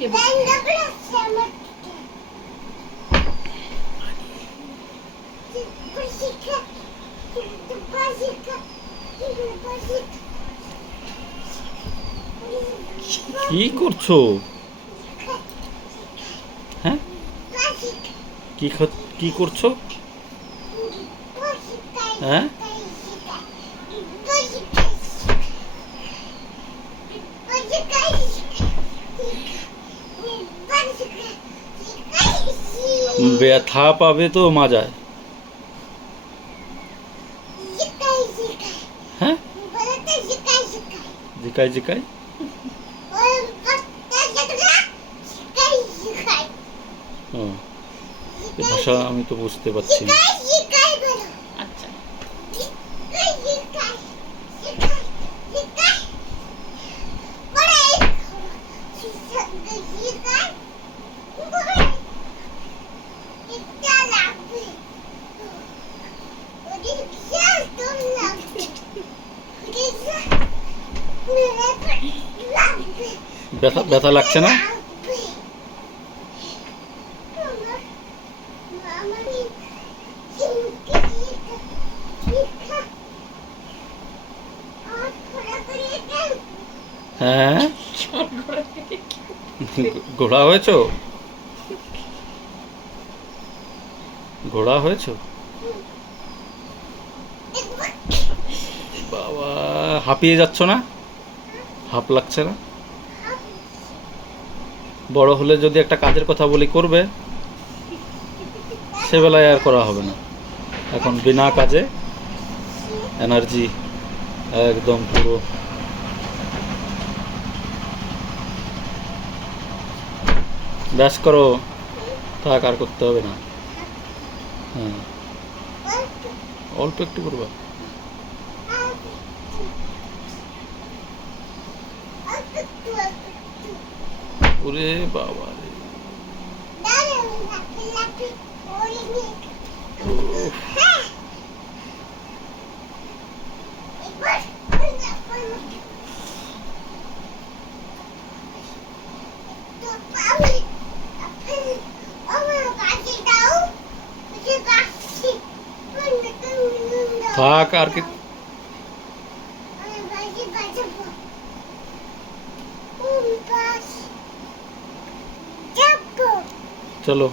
কি করছো? হ্যাঁ, কি করছো? হ্যাঁ, ব্যথা পাবে তো মাজায়। হ্যাঁ, জিকাই জিকাই ও, এই ভাষা আমি তো বুঝতে পারছি না। আচ্ছা ব্যথা ব্যথা লাগছে না? হ্যাঁ, ঘোড়া হয়েছো? ঘোড়া হয়েছো? বাবা, হাঁপিয়ে যাচ্ছ না? হাঁপ লাগছে না? বড় হলে যদি একটা কাজের কথা বলি করবে, সে বেলায় আর করা হবে না। এখন বিনা কাজে এনার্জি একদম পুরো। ব্যাস করো, থাক, আর করতে হবে না। হ্যাঁ, অল্প একটু করবা। ওরে বাবা রে, উফ, থাক আর কি। চলো।